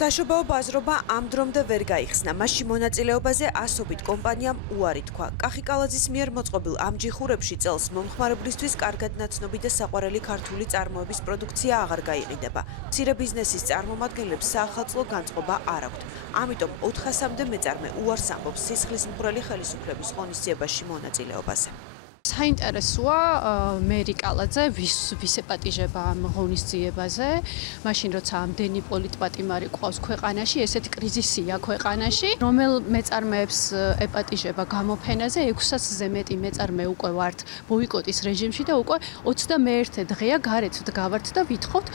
საშობაო ბაზრობა ამ დრომდე ვერ გაიხსნა. მასში მონაწილეობაზე ასობით კომპანიამ უარი თქვა. კახი კალაძის მიერ მოწყობილ ამ ჯიხურებში წელს მომხმარებლისთვის კარგად ნაცნობი და საყვარელი ქართული წარმოების პროდუქცია აღარ გაიყიდება. მცირე ბიზნესის წარმომადგენლებს საახალწლო განწყობა არ აქვთ. ამიტომ 400-მდე მეწარმე უარს ამბობს სისხლის მკვრელი ხელისუფლების ღონისძიებაში მონაწილეობაზე. საინტერესოა მერი კალაძე ვის ეპატიჟება ამ ღონისძიებაზე, მაშინ როცა ამდენი პოლიტპატიმარი ყავს ქვეყანაში, ესეთი კრიზისია ქვეყანაში, რომელ მეწარმეებს ეპატიჟება გამოფენაზე 600-ზე მეტი მეწარმე უკვე ვართ ბოიკოტის რეჟიმში და უკვე 21 დღეა გარეთ ვდგავართ და ვითხოვთ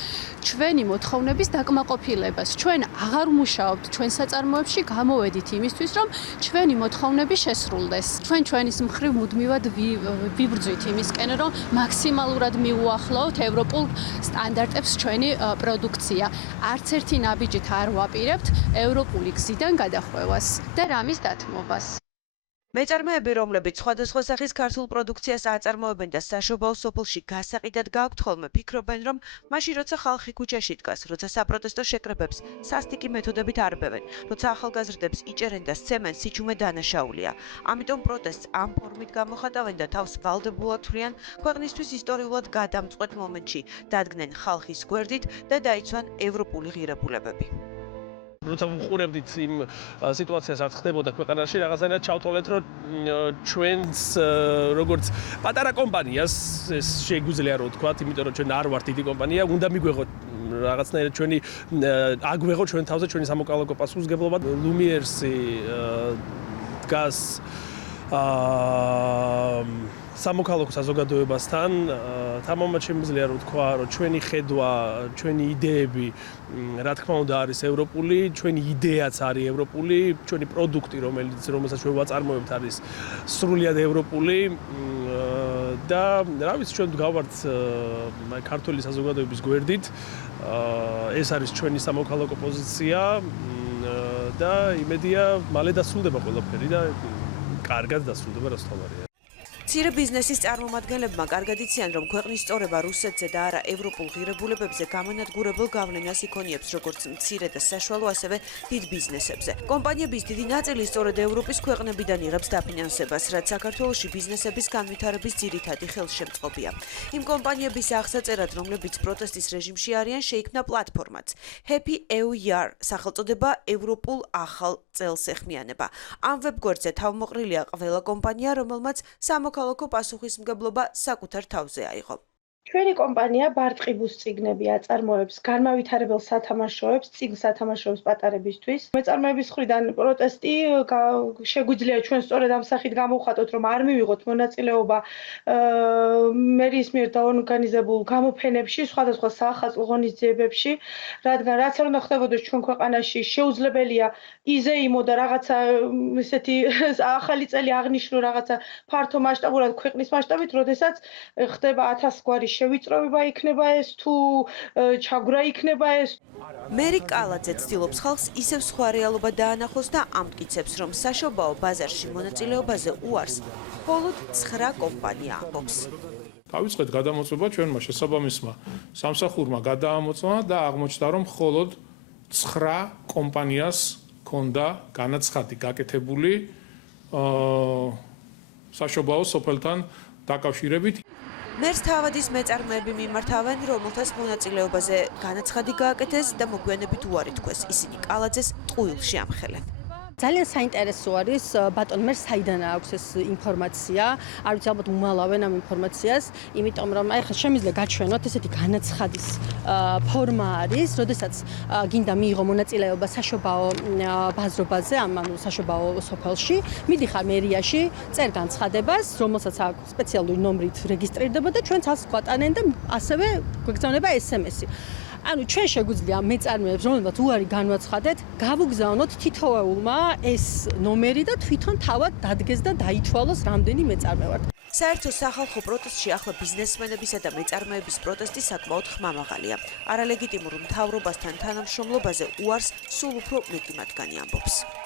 ჩვენი მოთხოვნების დაკმაყოფილებას. ჩვენ აღარ მუშაობთ ჩვენ საწარმოებში, გამოვედით იმისთვის, რომ ჩვენი მოთხოვნები შესრულდეს. ჩვენის მხრივ მუდმივად ვიბრძვით იმისკენ, რომ მაქსიმალურად მიუახლოვთ ევროპულ სტანდარტებს ჩვენი პროდუქცია. არც ერთი ნაბიჯით არ ვაპირებთ ევროპული გზიდან გადახვევას და რამის დათმობას. მეწარმეები, რომლებიც სხვადასხვა სახის ქართულ პროდუქციას აწარმოებენ და საშობაო სოფელში გასაყიდად გააქვთ ხოლმე, ფიქრობენ, რომ მაშინ როცა ხალხი ქუჩაში დგას, როცა საპროტესტო შეკრებებს სასტიკი მეთოდებით არბევენ, როცა ახალგაზრდებს იჭერენ და სცემენ, სიჩუმე დანაშაულია. ამიტომ პროტესტს ამ ფორმით გამოხატავენ და თავს ვალდებულად თვლიან ქვეყნისთვის ისტორიულად გადამწყვეტ მომენტში, დადგნენ ხალხის გვერდით და დაიცვან ევროპული ღირებულებები. როცა ვუყურებდით იმ სიტუაციას რაც ხდებოდა ქვეყანაში, რაღაცნაირად ჩავთვალეთ, რომ ჩვენს როგორც პატარა კომპანიას ეს შეგვიძლია რომ ვთქვათ, იმიტომ რომ ჩვენ არ ვართ დიდი კომპანია, უნდა მიგვეღოთ რაღაცნაირად ჩვენი აგვეღოთ ჩვენ თავზე ჩვენი სამოქალაქო პასუხისმგებლობა. ლუმიერსი დგას სამოქალაქო საზოგადოებასთან, თამამად შემიძლია რომ ვთქვა, რომ ჩვენი ხედვა, ჩვენი იდეები, რა თქმა უნდა არის ევროპული, ჩვენი იდეაც არის ევროპული, ჩვენი პროდუქტი, რომელსაც ჩვენ ვაწარმოებთ არის სრულიად ევროპული და რა ვიცი, ჩვენ ვდგავართ ქართული საზოგადოების გვერდით. ეს არის ჩვენი სამოქალაქო პოზიცია და იმედია მალე დასრულდება ყველაფერი და კარგად დასრულდება რაც თამარია. მცირე ბიზნესის წარმომადგენლებმა კარგად იციან, რომ ქვეყნის სწორება რუსეთზე და არა ევროპულ ღირებულებებზე გამანადგურებელ გავლენას იქონიებს როგორც მცირე და საშუალო, ასევე დიდ ბიზნესებზე. კომპანიების დიდი ნაწილი სწორედ ევროპის ქვეყნებიდან იღებს დაფინანსებას, რაც საქართველოში ბიზნესების განვითარების ძირითადი ხელშემწყობია. იმ კომპანიების აღსაწერად, რომლებიც პროტესტის რეჟიმში არიან, შეიქმნა პლატფორმაც Happy EU Year, სახელწოდება ევროპულ ახალ წელს ეხმიანება. ამ ვებგვერდზე თავმოყრილია ყველა კომპანია, რომელმაც სამოქალაქო პასუხისმგებლობა საკუთარ თავზე აიღო. ჩვენი კომპანია ბარტყიბუს წიგნები აწარმოებს განმავითარებელ სათამაშოებს, წიგნ სათამაშოებს პატარებისთვის. მეწარმეების მხრიდან პროტესტი შეგვიძლია ჩვენ სწორედ ამ სახით გამოვხატოთ, რომ არ მივიღოთ მონაწილეობა მერის მიერ დაორგანიზებულ გამოფენებში, სხვადასხვა საახალწლო ღონისძიებებში, რადგან რაც არ უნდა ხდებოდეს ჩვენ ქვეყანაში, შეუძლებელია იზეიმო და რაღაცა ესეთი ახალი წელი აღნიშნო რაღაცა ფართო მასშტაბურად ქვეყნის მასშტაბით, როდესაც ხდება 1000 გვარი შევიწროვება იქნება ეს თუ ჩაგვრა იქნება ეს. მერი კალაძე ცდილობს ხალხს ისევ სხვა რეალობა დაანახოს და ამტკიცებს, რომ საშობაო ბაზარში მონაწილეობაზე უარს მხოლოდ 9 კომპანია ამბობს. დავიწყეთ გადამოწმება ჩვენმა შესაბამისმა სამსახურმა გადაამოწმა და აღმოჩნდა, რომ მხოლოდ 9 კომპანიას ჰქონდა განაცხადი გაკეთებული საშობაო სოფელთან დაკავშირებით. მერს თავადის მეწარმეები მიმართავენ, რომელთაც მონაწილეობაზე განაცხადი გააკეთეს და მოგვიანებით უარი თქვეს. ისინი კალაძეს ტყუილში ამხელენ. ძალიან საინტერესო არის ბატონ მერს საიდან აქვს ეს ინფორმაცია, არ ვიცი ალბათ უმალავენ ამ ინფორმაციას, იმიტომ რომ აი ხა შემიძლია გაჩვენოთ ესეთი განაცხადის ფორმა არის, როდესაც გინდა მიიღო მონაწილეობა საშობაო ბაზრობაზე, ანუ საშობაო სოფელში, მიდიხარ მერიაში, წერ განცხადებას, რომელსაც აქვს სპეციალური ნომრით რეგისტრირდება და ჩვენც ას გვატანენ და ასევე გვეგზავნება SMS-ი. ანუ ჩვენ შეგვიძლია მეწარმეებს, რომელსაც უარი განვაცხადეთ, გავუგზავნოთ თითოეულმა ეს ნომერი და თვითონ თავად დადგეს და დაითვალოს რამდენი მეწარმე ვართ. საერთო სახალხო პროტესტში ახლა ბიზნესმენებისა და მეწარმეების პროტესტი საკმაოდ ხმამაღალია. არალეგიტიმურ მთავრობასთან თანამშრომლობაზე უარს სულ უფრო მეტი მათგანი ამბობს.